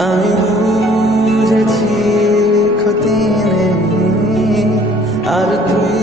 আমি বুঝেছি ক্ষতি নেই আর তুই